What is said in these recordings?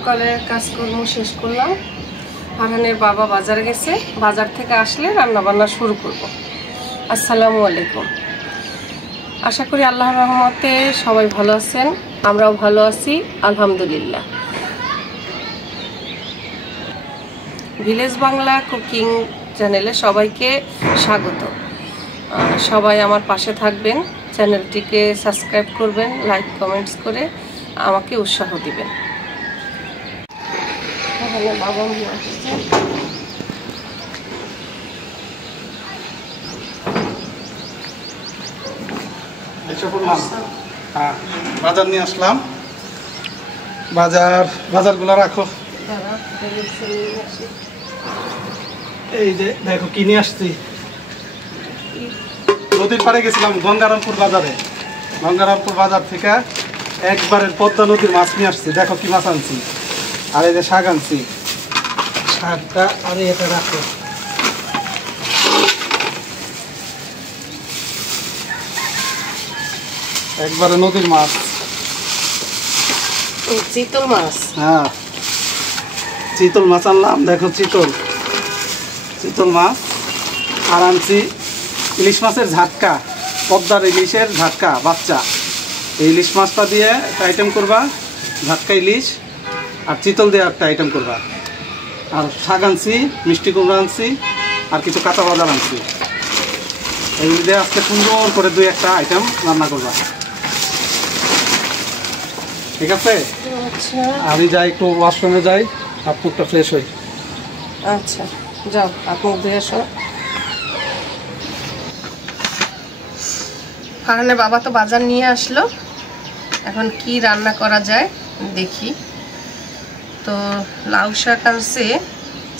সকালের কাজকর্ম শেষ করলাম। ফারহানের বাবা বাজারে গেছে, বাজার থেকে আসলে রান্নাবান্না শুরু করব। আসসালামু আলাইকুম। আশা করি আল্লাহর রহমতে সবাই ভালো আছেন, আমরাও ভালো আছি আলহামদুলিল্লাহ। ভিলেজ বাংলা কুকিং চ্যানেলে সবাইকে স্বাগত। সবাই আমার পাশে থাকবেন, চ্যানেলটিকে সাবস্ক্রাইব করবেন, লাইক কমেন্টস করে আমাকে উৎসাহ দিবেন। বাবা বাজার নিয়ে আসলাম। বাজারগুলো রাখো। এই যে দেখো কি নিয়ে আসছি। নদীর পাড়ে গেছিলাম গঙ্গারামপুর বাজারে। গঙ্গারামপুর বাজার থেকে একবারের পদ্মা নদীর মাছ নিয়ে আসছি। দেখো কি মাছ আনছি। আর এই যে শাক আনছি। শাকটা আর এটা রাখো। একবারে নদীর মাছ, চিতল মাছ। হ্যাঁ, চিতল মাছ আনলাম। দেখো চিতল মাছ। আর আনছি ইলিশ মাছের ঝাটকা, পদ্মার ইলিশের ঝাটকা বাচ্চা। এই ইলিশ মাছটা দিয়ে একটা আইটেম করবা, ঝাটকা ইলিশ। আর চিতল দিয়ে একটা আইটেম করবা। আর শাক আনছি, মিষ্টি কুমড়া আনছি, আর কিছু কাঁচা বাজার আনছি। এইগুলি দিয়ে আজকে সুন্দর করে দুই একটা আইটেম রান্না করবা, ঠিক আছে? আমি যাই একটু ওয়াশরুমে যাই, হাত মুখটা ফ্রেশ হই। আচ্ছা যাও, হাত মুখ ধুয়ে এসো। ফারহানের বাবা তো বাজার নিয়ে আসলো, এখন কি রান্না করা যায় দেখি। তো লাউ শাক আনছে,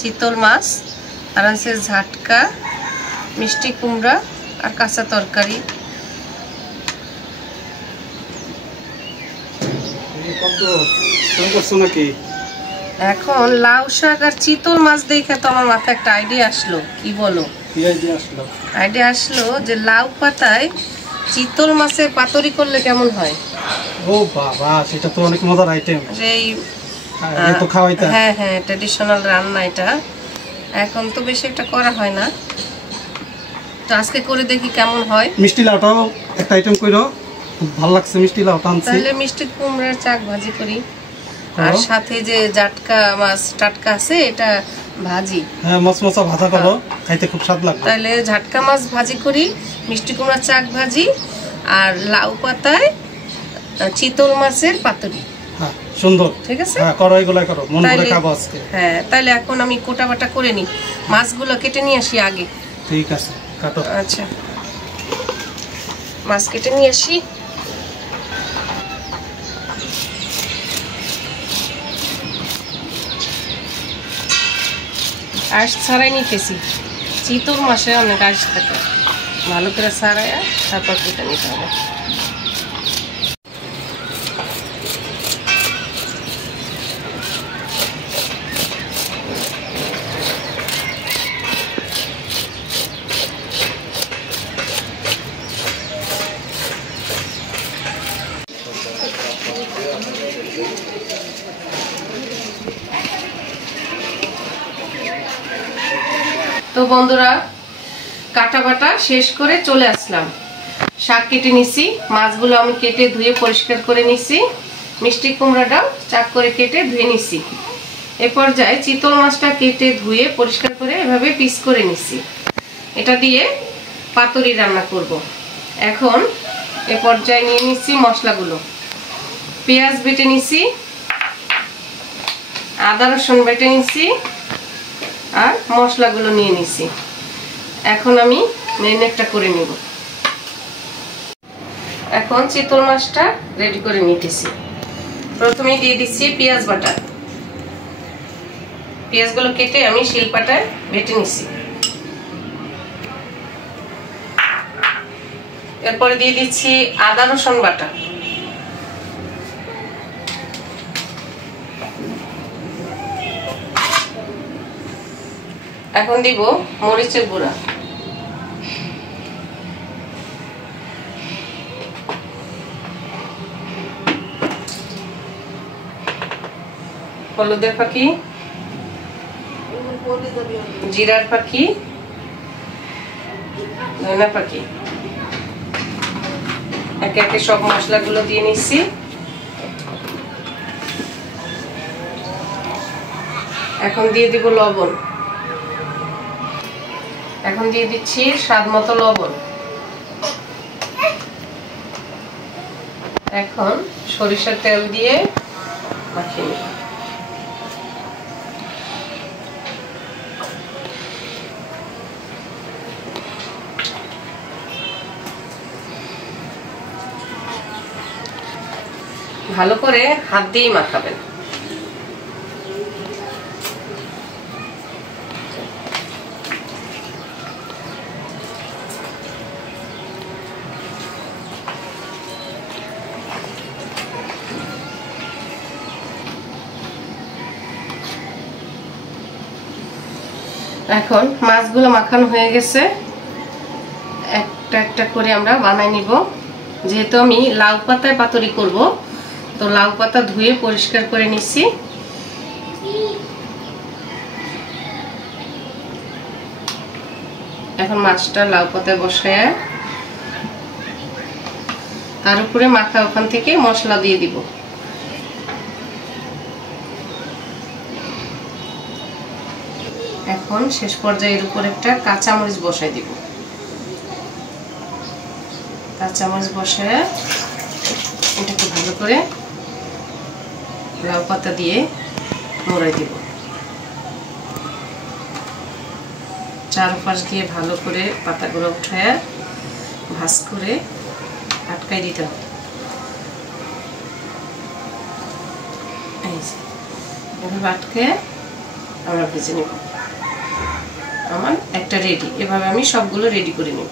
চিতল মাছ আর আনছে ঝাটকা, মিষ্টি কুমড়া আর কাঁচা তরকারি। এখন লাউ শাক আর চিতল মাছ দেখে তো আমার মাথায় একটা আইডিয়া আসলো। কি বলো? আইডিয়া আসলো যে লাউ পাতায় চিতল মাছের পাতুরি করলে কেমন হয়। ও বাবা, সেটা তো অনেক মজার আইটেম। এই তো খাওয়াইতা। হ্যাঁ হ্যাঁ, ট্র্যাডিশনাল রান্না এটা। এখন তো বেশি একটা করা হয় না, তো আজকে করে দেখি কেমন হয়। মিষ্টি লাউটাও একটা আইটেম কইরো, খুব ভালো লাগছে মিষ্টি লাউটা আনছি। তাহলে মিষ্টি কুমড়ার চাক ভাজি করি, আর সাথে যে জাটকা মাছ টাটকা আছে এটা ভাজি। হ্যাঁ, মচমচা ভাজা করো, খাইতে খুব স্বাদ লাগবে। তাহলে ঝাটকা মাছ ভাজি করি, মিষ্টি কুমড়ার চাক ভাজি, আর লাউ পাতায় চিতল মাছের পাতুরি। হ্যাঁ, সুন্দর, ঠিক আছে। হ্যাঁ, করো, এগুলা করো, মন করে খাবো আজকে। হ্যাঁ, তাহলে এখন আমি কোটা বাটা করে নি, মাছগুলো কেটে নিয়ে আসি আগে। ঠিক আছে, কাটো। আচ্ছা, মাছ কেটে নিয়ে আসি। আঁশ ছাড়াই নিতেছি, চিতল মাছে অনেক আঁশ থাকে, ভালো করে ছাড়াই তারপর কেটে নিতে হবে। তো বন্ধুরা, কাটা বাটা শেষ করে চলে আসলাম। শাক কেটে নিছি, মাছগুলো আমি কেটে ধুয়ে পরিষ্কার করে নিছি, মিষ্টি কুমড়াটাও চাক করে কেটে ধুয়ে নিছি। এ পর্যায়ে চিতল মাছটা কেটে ধুয়ে পরিষ্কার করে এভাবে পিস করে নিছি। এটা দিয়ে পাতুরি রান্না করব। এখন এ পর্যায়ে নিয়ে নিচ্ছি মশলাগুলো। পেঁয়াজ বেটে নিছি, আদা রসুন বেটে নিছি, আর মশলাগুলো নিয়ে নিছি। এখন আমি ম্যারিনেটটা করে নিব। এখন চিতল মাছটা রেডি করে নিতেছি। প্রথমে দিয়ে দিচ্ছি পেঁয়াজ বাটা। পেঁয়াজগুলো কেটে আমি শিলপাটায় বেটে নিছি। এরপরে দিয়ে দিচ্ছি আদা রসুন বাটা। এখন দিব মরিচের গুঁড়া, হলুদের ফাঁকি, জিরার ফাঁকি, ধনিয়া ফাঁকি, একে একে সব মশলাগুলো দিয়ে নিচ্ছি। এখন দিয়ে দিব লবণ, এখন দিয়ে দিচ্ছি স্বাদ মতো লবণ। এখন সরিষার তেল দিয়ে মাখিয়ে নিব। ভালো করে হাত দিয়েই মাখাবেন। এখন মাছগুলো মাখানো হয়ে গেছে, একটা একটা করে আমরা বানাই নিব। যেহেতু আমি লাউ পাতায় পাতুরি করব, তো লাউ পাতা ধুয়ে পরিষ্কার করে নিচ্ছি। এখন মাছটা লাউ পাতায় বসায় তার উপরে মাখা ওখান থেকে মশলা দিয়ে দিব। এখন শেষ পর্যায়ে এর উপর একটা কাঁচামরিচ বসাই দিব। কাঁচামরিচ বসায় এটাকে ভালো করে লাউ পাতা দিয়ে মোড়াই দিব। চারপাশ দিয়ে ভালো করে পাতাগুলো উঠায় ভাঁজ করে আটকাই দিতে হবে। এভাবে আটকে আমরা ভেজে নেব। আমার একটা রেডি। এভাবে আমি সবগুলো রেডি করে নেব।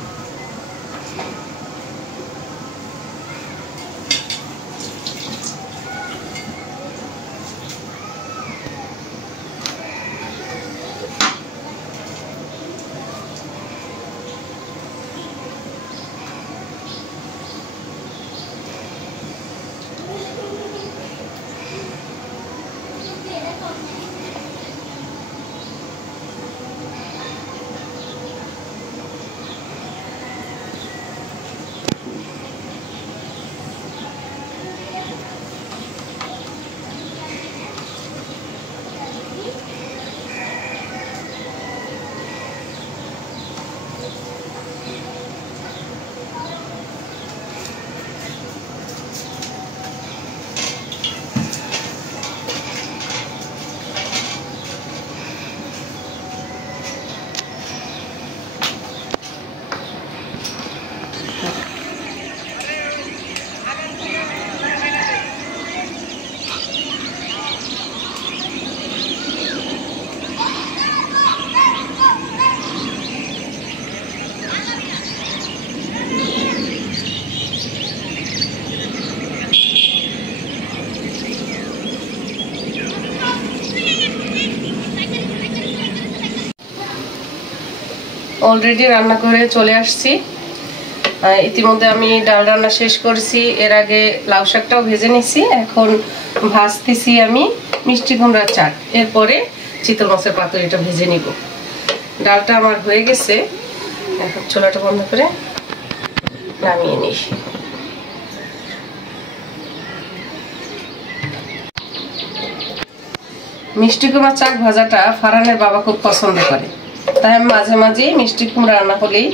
অলরেডি রান্না করে চলে আসছি। ইতিমধ্যে আমি ডাল রান্না শেষ করেছি, এর আগে লাউ শাকটাও ভেজে নিছি। এখন ভাজতেছি আমি মিষ্টি কুমড়ার চাক, এরপরে চিতল মাছের পাতুরিটা ভেজে নিব। ডালটা আমার হয়ে গেছে, এখন চুলাটা বন্ধ করে নামিয়ে নিই। মিষ্টি কুমড়ার চাক ভাজাটা ফারহানের বাবা খুব পছন্দ করে, তাই আমি মাঝে মাঝে মিষ্টি কুমড়া রান্না হলেই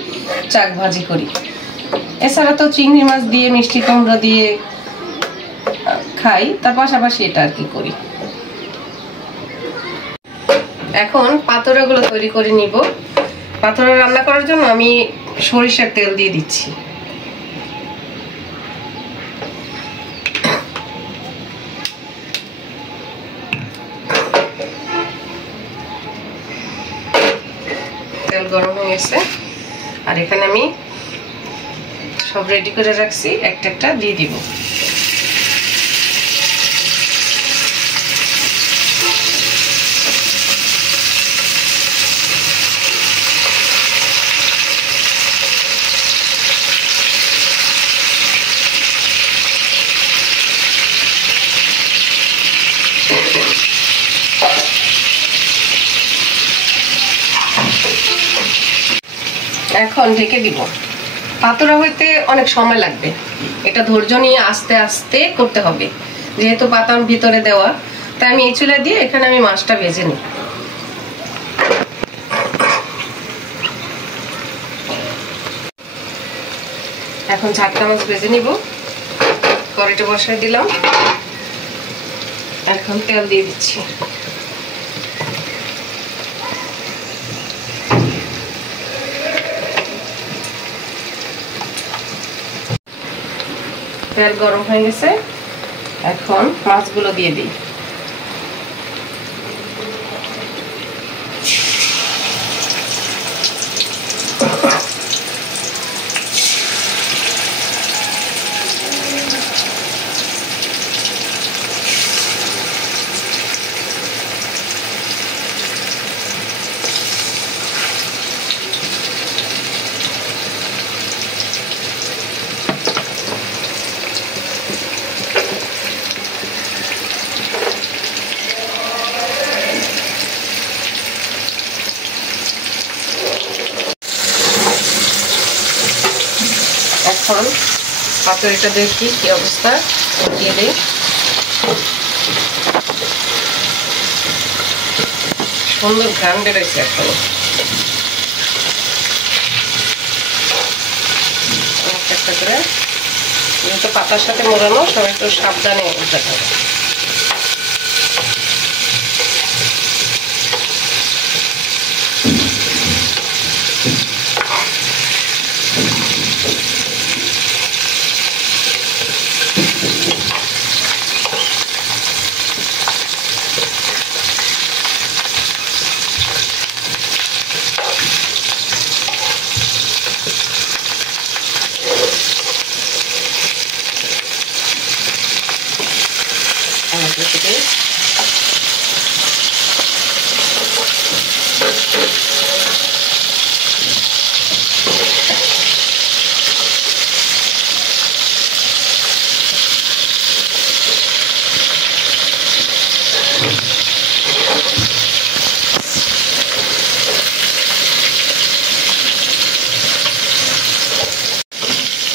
চাক ভাজি করি। এছাড়া তো চিংড়ি মাছ দিয়ে মিষ্টি কুমড়া দিয়ে খাই, তার পাশাপাশি এটা আর কি করি। এখন পাতুরাগুলো তৈরি করে নিব। পাতুরা রান্না করার জন্য আমি সরিষার তেল দিয়ে দিচ্ছি। তেল গরম হয়ে গেছে, আর এখানে আমি সব রেডি করে রাখছি, একটা একটা দিয়ে দিব। এখন ঢেকে দিব। পাতুরা হইতে অনেক সময় লাগবে, এটা ধৈর্য নিয়ে আস্তে আস্তে করতে হবে, যেহেতু পাতার ভিতরে দেওয়া। তাই আমি এই চুলা দিয়ে এখানে আমি মাছটা ভেজে নিই। এখন ঝাটকা মাছ ভেজে নিব। কড়াইটা বসাই দিলাম, এখন তেল দিয়ে দিচ্ছি। তেল গরম হয়ে গেছে, এখন মাছগুলো দিয়ে দিই। এখন পাতুরিটা দেখি কি অবস্থা, দিয়ে দিই। সুন্দর ঘ্রাণ বেরোচ্ছে এখন। একটা করে, যেহেতু পাতার সাথে মোড়ানো, সবাই একটু সাবধানে উল্টাতে হবে।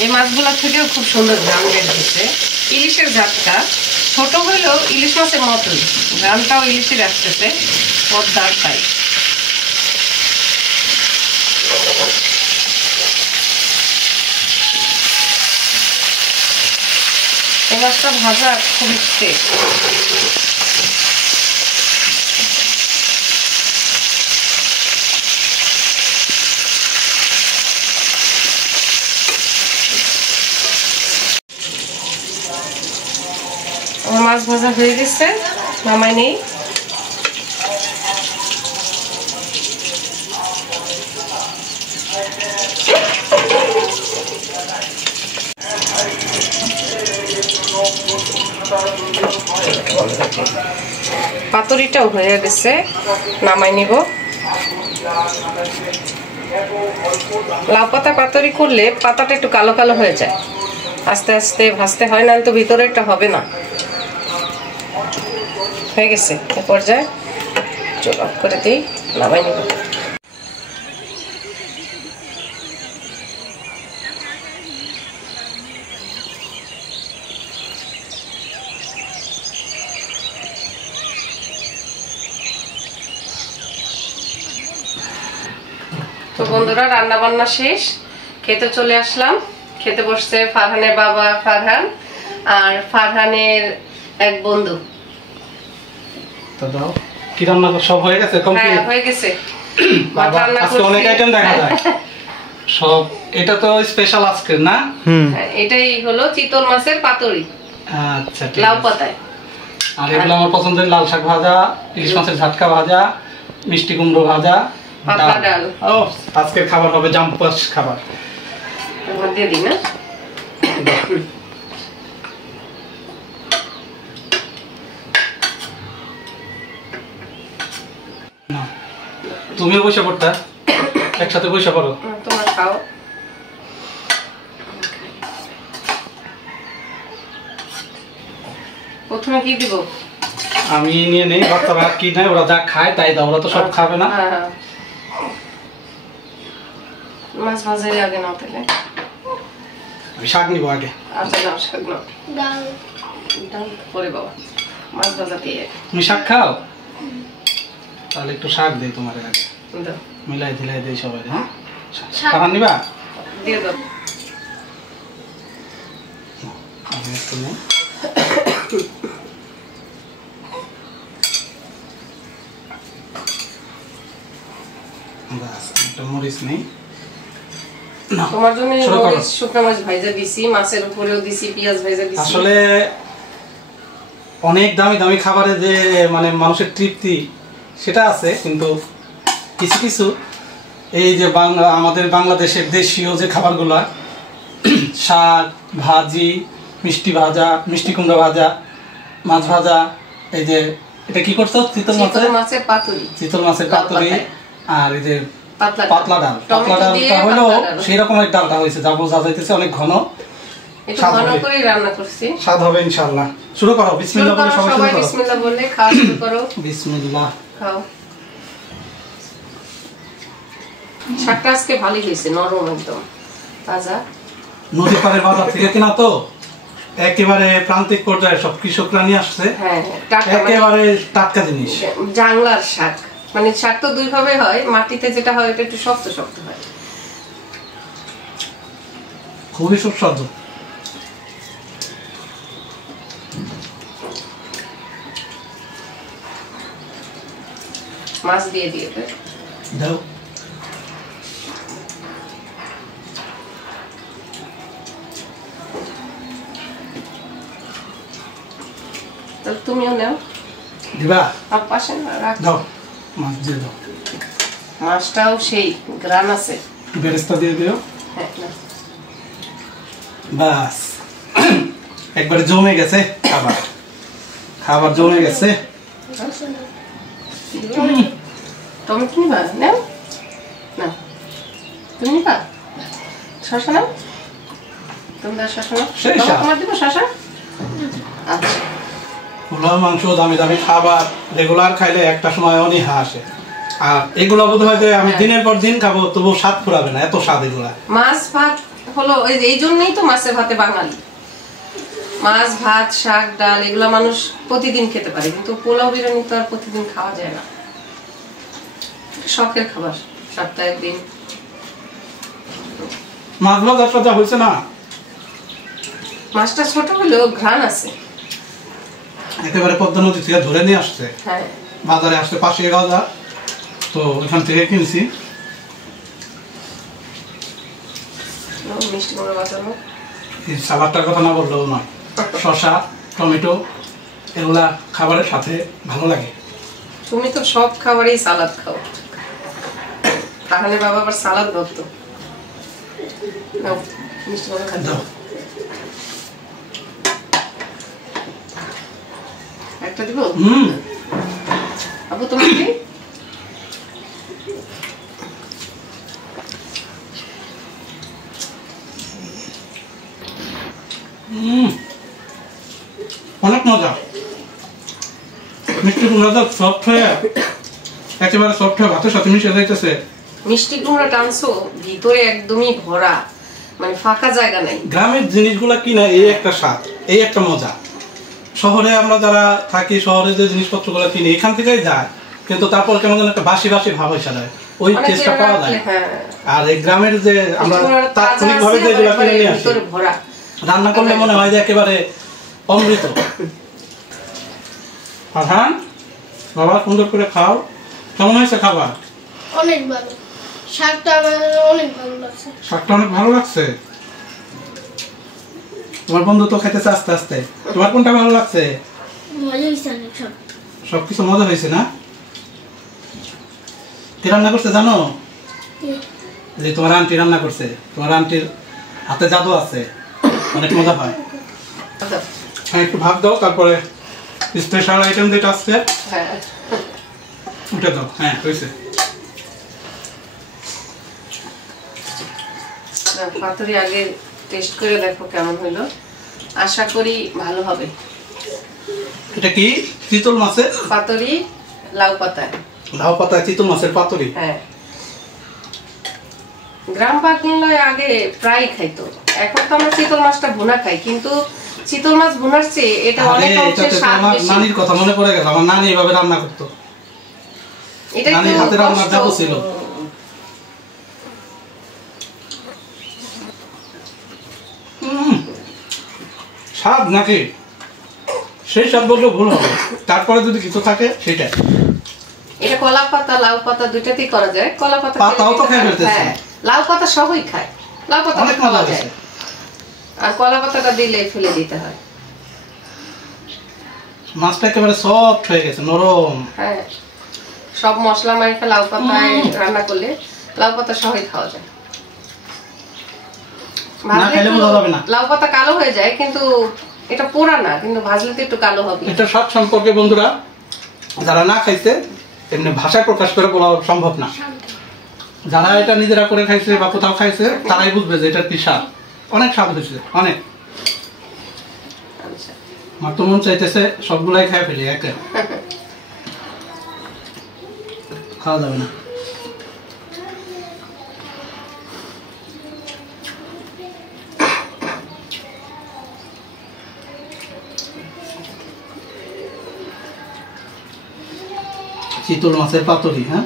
এই মাছগুলো থেকেও খুব সুন্দর ঘ্রাণ বের হচ্ছে। ইলিশের ঝাটকা ছোট হইলেও ইলিশ মাছের মতোই, ঘ্রাণটাও ইলিশের আসতেছে, পদ্মার তাই। এই মাছটা ভাজা খুবই টেস্ট। আমার মাছ ভাজা হয়ে গেছে, নামাই নেই। পাতুরিটাও হয়ে গেছে, নামাই নিব। লাউ পাতা পাতুরি করলে পাতাটা একটু কালো কালো হয়ে যায়, আস্তে আস্তে ভাজতে হয়, না তো ভিতরেরটা হবে না। হয়ে গেছে, এ পর্যায়ে চুল অফ করে দিই, নামাই নিব। তো বন্ধুরা, রান্না বান্না শেষ, খেতে চলে আসলাম। খেতে বসছে ফারহানের বাবা ফারহান আর ফারহানের এক বন্ধু। তো দাও, কি রান্না সব হয়ে গেছে? কমপ্লিট হয়ে গেছে। আজকে অনেক আইটেম দেখা যায় সব। এটা তো স্পেশাল আজকে না? এটাই হলো চিতল মাছের পাতুরি, আচ্ছা, লাউ পাতায়। আর এগুলো আমার পছন্দের লাল শাক ভাজা, ইলিশ মাছের ঝাটকা ভাজা, মিষ্টি কুমড়ো ভাজা, পাতলা ডাল। ও, আজকের খাবার হবে জাম্পাস খাবার। দিয়ে দিই না? তুমিও বসে পড়তা, একসাথে বসে পড়ো। তোমার খাও। প্রথমে কি দিব? আমি নিয়ে নেই, বাচ্চারা কি নেয়, ওরা যা খায় তাই দাও, ওরা তো সব খাবে না। মাছ ভাজার আগে নাও তাহলে। আমি শাক নিব আগে। আচ্ছা নাও শাক নাও। ডাল পরে বাবা, মাছ ভাজা দিয়ে। তুমি শাক খাও? তাহলে একটু শাক দিই তোমার আগে। দাও। মিলাই দিলাই দিই সবাই, হ্যাঁ? শাক নিবা? দিয়ে দাও। আমি একটু নেই। বাস, একটা মরিচ নেই। তোমার জন্য মরিচ শুকনো মাছ ভাজা দিছি, মাছের উপরেও দিছি পেঁয়াজ ভাজা দিছি। আসলে অনেক দামি দামি খাবারে যে মানে মানুষের তৃপ্তি সেটা আছে, কিন্তু কিছু কিছু এই যে আমাদের বাংলাদেশের দেশীয় যে খাবারগুলা, শাক ভাজি, মিষ্টি ভাজা, মিষ্টি কুমড়া ভাজা, মাছ ভাজা, এই যে এটা কি করছো? চিতল মাছের পাতুরি, চিতল মাছের পাতুরি, আর এই যে পাতলা ডাল। টমেটো পাতলা দিয়ে ডালটা হলো পাতলা ডাল। সেই রকমের ডালটা হয়েছে, যা বোঝা যাইতেছে অনেক ঘন। একটু ঘন করে রান্না করছি, স্বাদ হবে ইনশাআল্লাহ। শুরু করো, বিসমিল্লাহ বলে সবাই শুরু করো। বিসমিল্লাহ বলে খাওয়া শুরু করো। বিসমিল্লাহ। খাও। শাকটা আজকে ভালোই হয়েছে, নরম একদম তাজা। নদী পাড়ের বাজার থেকে কিনা তো, একেবারে প্রান্তিক পর্যায়ে সব কৃষকরা নিয়ে আসছে। হ্যাঁ, টাটকা, একেবারে টাটকা জিনিস। জাংলার শাক, মানে শাক তো দুই ভাবে হয়, মাটিতে যেটা হয় এটা একটু শক্ত শক্ত হয়, খুবই সুস্বাদু। মাছ দিয়ে দিয়ে দাও। তাহলে তুমিও নাও। দিবা? আর পাশে রাখ দাও, মাছ দিয়ে দাও। মাছটাও সেই গ্রান আছে। বেরেস্তা দিয়ে দিও। হ্যাঁ, নাও। বাস, একবারে জমে গেছে খাবার, খাবার জমে গেছে। টমেটো নিবা? নাও নাও, তুমি নিবা? শসা নাও, তুমি দাও শসা নাও। সেই শাক। তোমার দিব শসা? আচ্ছা। পোলাও মাংস দামি দামি খাবার রেগুলার খাইলে একটা সময় অনীহা আসে, আর এগুলো বোধ হয় যে আমি দিনের পর দিন খাবো তবু স্বাদ ফুরাবে না, এত স্বাদ এগুলা। মাছ ভাত হলো এই জন্যই তো মাছের ভাতে বাঙালি। মাছ ভাত শাক ডাল এগুলা মানুষ প্রতিদিন খেতে পারে, কিন্তু পোলাও বিরিয়ানি তো আর প্রতিদিন খাওয়া যায় না, শখের খাবার, সপ্তাহে একদিন। মাছ ভাজাটা যা হয়েছে না, মাছটা ছোট হলেও ঘ্রাণ আছে। একেবারে পদ্মা নদী থেকে ধরে নিয়ে আসছে, হ্যাঁ, বাজারে আসছে, পাশে বাজার তো ওইখান থেকে কিনছি। মিষ্টি কুমড়া বাজানো, এই সালাদটার কথা না বললেও নয়, শসা টমেটো এগুলা খাবারের সাথে ভালো লাগে। তুমি তো সব খাবারেই সালাদ খাও, তাহলে বাবা আবার সালাদ ভক্ত। নাও, মিষ্টি কুমড়া খাও। দাও। একটা দিব? হুম, আবু তুমি কি? অনেক মজা। মিষ্টি কুমড়াটা সফট হয়ে একেবারে সফট হয়ে ভাতের সাথে মিশে যাইতেছে। মিষ্টি কুমড়া টানছো ভিতরে একদমই ভরা, মানে ফাঁকা জায়গা নাই। গ্রামের জিনিসগুলা কিনা এই একটা স্বাদ, এই একটা মজা। শহরে আমরা যারা থাকি, শহরে যে জিনিসপত্রগুলো কিনি এখান থেকেই যায়, কিন্তু তারপর কেমন যেন একটা বাসি বাসি ভাব এসে যায়, ওই টেস্টটা পাওয়া যায়। আর এই গ্রামের যে আমরা তাৎক্ষণিকভাবে যেগুলো কিনে নিয়ে আসি, রান্না করলে মনে হয় যে একেবারে অমৃত। ফারহান বাবা, সুন্দর করে খাও। কেমন হয়েছে খাবার? অনেক ভালো, শাকটা আমার অনেক ভালো লাগছে। শাকটা অনেক ভালো লাগছে। তোমার বন্ধু তো খাইতেছে আস্তে আস্তে, তোমার কোনটা ভালো লাগছে? মজা হয়েছে অনেক, সবকিছু মজা হয়েছে না? কে রান্না করছে জানো? যে তোমার আন্টি রান্না করছে, তোমার আন্টির হাতে জাদু আছে, অনেক মজা হয়। হ্যাঁ, একটু ভাত দাও, তারপরে স্পেশাল আইটেম যেটা আসছে উঠে দাও। হ্যাঁ, হয়েছে। পাতুরি আগে টেস্ট করে দেখো কেমন হলো, আশা করি ভালো হবে। এটা কি? চিতল মাছের পাতুরি, লাউ পাতা। লাউ পাতা চিতল মাছের পাতুরি। হ্যাঁ, গ্রাম বাংলায় আগে প্রায় খাইতো, এখন তো আমরা চিতল মাছটা ভুনা খাই, কিন্তু চিতল মাছ ভুনার চেয়ে এটা অনেক অংশে স্বাদ আমার বেশি। নানির কথা মনে পড়ে গেল, আমার নানি এভাবে রান্না করতো, এটা নানির একটু হাতে রান্নার কষ্ট। জাদু ছিল। স্বাদ নাকি সেই স্বাদ বললেও ভুল হবে, তারপরে যদি কিছু থাকে সেটা। এটা কলা পাতা লাউ পাতা দুইটাতেই করা যায়। কলা পাতা পাতাও তো খেয়ে ফেলতেছে। হ্যাঁ, লাউ পাতা সবই খায়, লাউ পাতা অনেক খাওয়া মজা যায়, হয়েছে। আর কলা পাতাটা দিলে ফেলে দিতে হয়। মাছটা একেবারে সফট হয়ে গেছে, নরম। হ্যাঁ, সব মশলা মাইখা লাউ পাতায় রান্না করলে লাউ পাতা সহই খাওয়া যায়। না খেলে বোঝা যাবে না। লাউ পাতা কালো হয়ে যায়, কিন্তু এটা পোড়া না, কিন্তু ভাজলে তো একটু কালো হবে। এটা স্বাদ সম্পর্কে বন্ধুরা যারা না খাইছে এমনি ভাষায় প্রকাশ করে বলা সম্ভব না। যারা এটা নিজেরা করে খাইছে বা কোথাও খাইছে তারাই বুঝবে যে এটা কি স্বাদ। অনেক স্বাদ হয়েছে, অনেক। আচ্ছা। আমার তো মন চাইতেছে সবগুলাই খাই ফেলি একে, খাওয়া যাবে না। চিতল মাছের পাতুরি, হ্যাঁ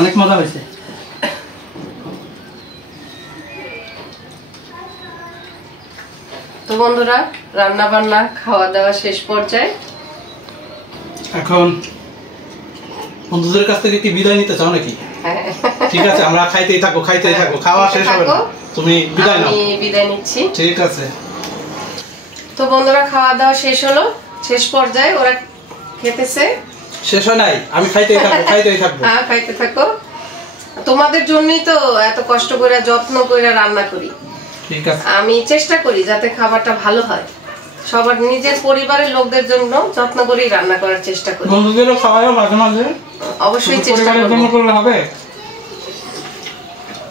অনেক মজা হয়েছে। তো বন্ধুরা, রান্না বান্না খাওয়া দাওয়া শেষ পর্যায়ে। এখন বন্ধুদের কাছ থেকে কি বিদায় নিতে চাও নাকি? ঠিক আছে, আমরা খাইতেই থাকো, খাইতেই থাকো, খাওয়া শেষ হবে না, তুমি বিদায় নাও। আমি বিদায় নিচ্ছি। ঠিক আছে। তো বন্ধুরা, খাওয়া দাওয়া শেষ হলো, শেষ পর্যায়ে ওরা খেতেছে। শেষ হয় নাই, আমি খাইতেই থাকবো, খাইতেই থাকবো। হ্যাঁ, খাইতে থাকো। তোমাদের জন্যই তো এত কষ্ট করে যত্ন করে রান্না করি। ঠিক আছে। আমি চেষ্টা করি যাতে খাবারটা ভালো হয়, সবার নিজের পরিবারের লোকদের জন্য যত্ন করেই রান্না করার চেষ্টা করি। বন্ধুদেরও খাওয়াও মাঝে মাঝে, অবশ্যই চেষ্টা পরিবারের করব, জন্য করলে হবে।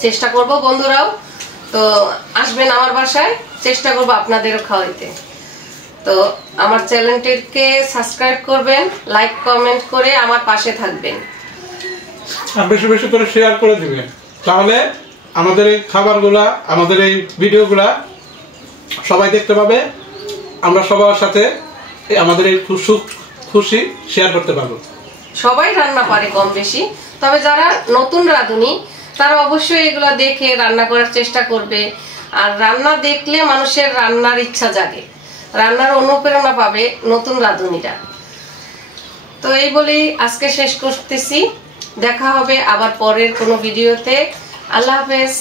চেষ্টা করব। বন্ধুরাও তো আসবেন আমার বাসায়, চেষ্টা করব আপনাদেরও খাওয়াইতে। তো আমার চ্যানেলটিকে সাবস্ক্রাইব করবেন, লাইক কমেন্ট করে আমার পাশে থাকবেন, আর বেশি বেশি করে শেয়ার করে দিবেন, তাহলে আমাদের এই খাবারগুলা, আমাদের এই ভিডিওগুলা সবাই দেখতে পাবে। আমরা সবার সাথে আমাদের এই সুখ খুশি শেয়ার করতে পারবো। সবাই রান্না পারে কম বেশি, তবে যারা নতুন রাঁধুনি তারা অবশ্যই এগুলা দেখে রান্না করার চেষ্টা করবে। আর রান্না দেখলে মানুষের রান্নার ইচ্ছা জাগে, রান্নার অনুপ্রেরণা পাবে নতুন রাঁধুনিরা। তো এই বলেই আজকে শেষ করতেছি, দেখা হবে আবার পরের কোনো ভিডিওতে। আল্লাহ হাফেজ।